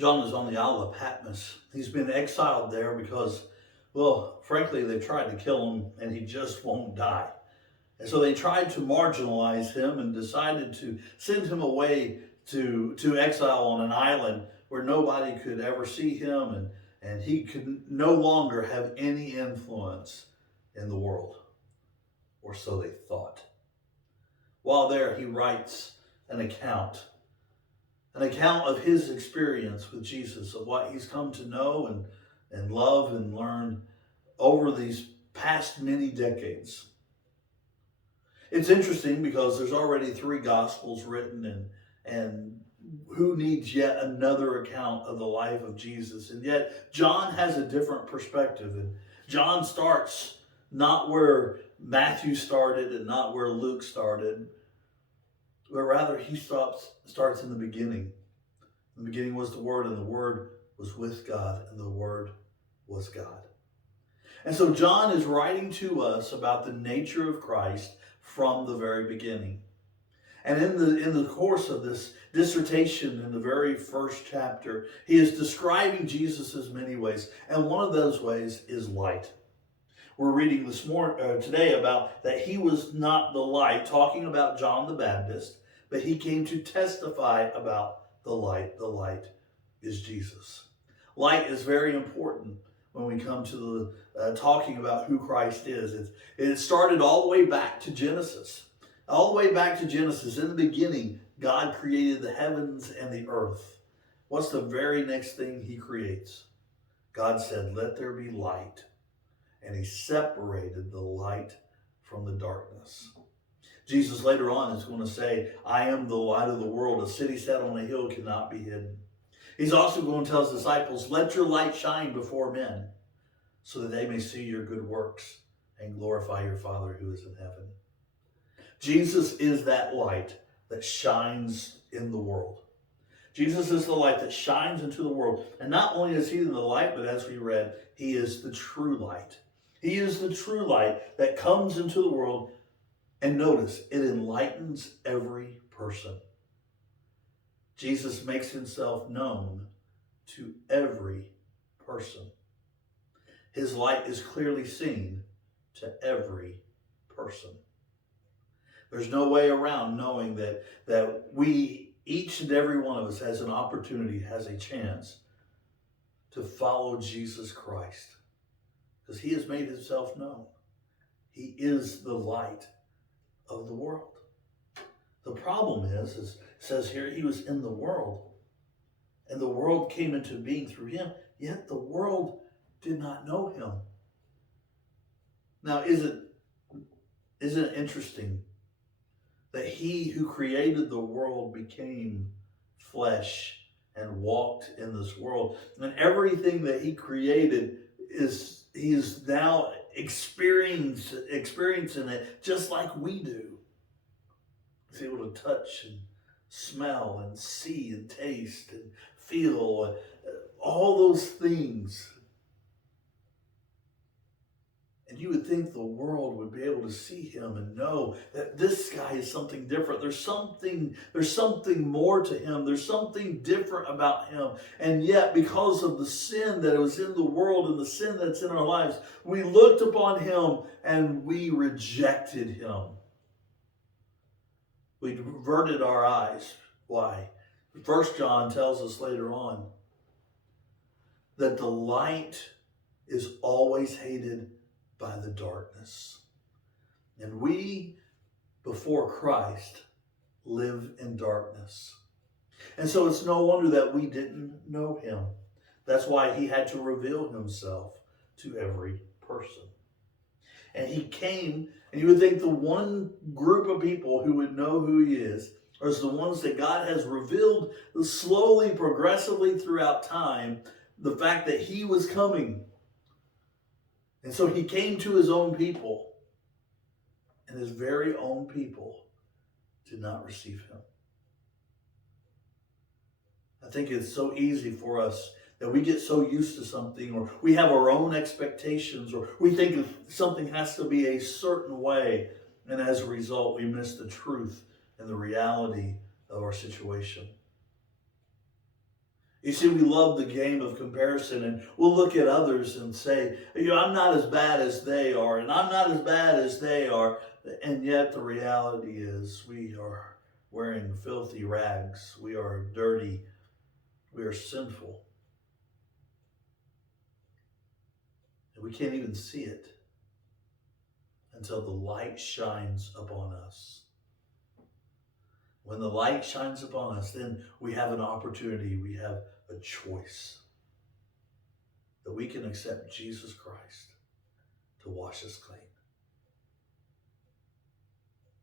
John is on the Isle of Patmos. He's been exiled there because, well, frankly, they tried to kill him and he just won't die. And so they tried to marginalize him and decided to send him away to exile on an island where nobody could ever see him, and he could no longer have any influence in the world, or so they thought. While there, he writes an account, an account of his experience with Jesus, of what he's come to know and love and learn over these past many decades. It's interesting because there's already three gospels written, and who needs yet another account of the life of Jesus? And yet John has a different perspective, and John starts not where Matthew started and not where Luke started, but rather he starts in the beginning. In the beginning was the Word, and the Word was with God, and the Word was God. And so John is writing to us about the nature of Christ from the very beginning. And in the course of this dissertation in the very first chapter, he is describing Jesus in many ways. And one of those ways is light. We're reading today about that he was not the light, talking about John the Baptist, but he came to testify about the light. The light is Jesus. Light is very important when we come to the talking about who Christ is. It started all the way back to Genesis. All the way back to Genesis. In the beginning, God created the heavens and the earth. What's the very next thing he creates? God said, "Let there be light." And he separated the light from the darkness. Jesus later on is going to say, "I am the light of the world. A city set on a hill cannot be hidden." He's also going to tell his disciples, "Let your light shine before men, so that they may see your good works and glorify your Father who is in heaven." Jesus is that light that shines in the world. Jesus is the light that shines into the world. And not only is he the light, but as we read, he is the true light. He is the true light that comes into the world. And notice, it enlightens every person. Jesus makes himself known to every person. His light is clearly seen to every person. There's no way around knowing that we, each and every one of us, has an opportunity, has a chance to follow Jesus Christ. Because he has made himself known. He is the light of the world. The problem is it says here, he was in the world. And the world came into being through him. Yet the world did not know him. Now, isn't it interesting that he who created the world became flesh and walked in this world? And everything that he created he is now experiencing it just like we do. He's able to touch and smell and see and taste and feel all those things. And you would think the world would be able to see him and know that this guy is something different. There's something more to him. There's something different about him. And yet, because of the sin that was in the world and the sin that's in our lives, we looked upon him and we rejected him. We diverted our eyes. Why? 1 John tells us later on that the light is always hated by the darkness. And we, before Christ, live in darkness. And so it's no wonder that we didn't know him. That's why he had to reveal himself to every person. And he came, and you would think the one group of people who would know who he is the ones that God has revealed slowly, progressively throughout time, the fact that he was coming. And so he came to his own people, and his very own people did not receive him. I think it's so easy for us that we get so used to something, or we have our own expectations, or we think something has to be a certain way, and as a result, we miss the truth and the reality of our situation. You see, we love the game of comparison, and we'll look at others and say, I'm not as bad as they are, and I'm not as bad as they are. And yet the reality is we are wearing filthy rags. We are dirty. We are sinful. And we can't even see it until the light shines upon us. When the light shines upon us, then we have an opportunity, we have a choice that we can accept Jesus Christ to wash us clean.